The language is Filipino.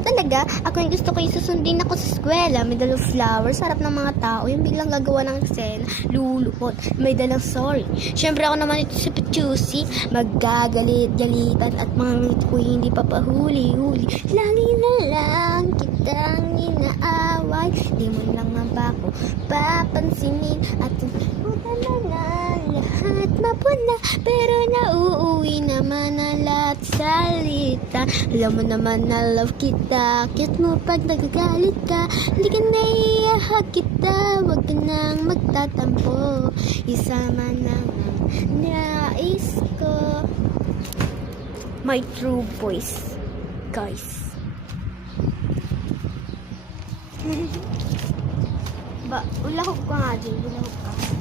Talaga, ako yung gusto ko yung susundin ako sa eskwela. May dalang flowers, harap ng mga tao. Yung biglang gagawa ng eksena, lulupot, may dalang sorry. Siyempre ako naman ito si Pichusi. Magagalit-galitan at mga ngiti ko hindi papahuli-huli. Lagi na lang kitang inaaway. Di mo lang nga ba ako papansinin. At puta na nga lahat mapuna. Pero nauuwi naman ang lahat salita. Alam mo naman na love kita. Cute mo pag nagagalit ka. Hindi ka naiiyahag kita. Huwag ka nang magtatampo. Isama na ang nais ko. My true voice, guys. Ulahog ka nga din. Ulahog ka.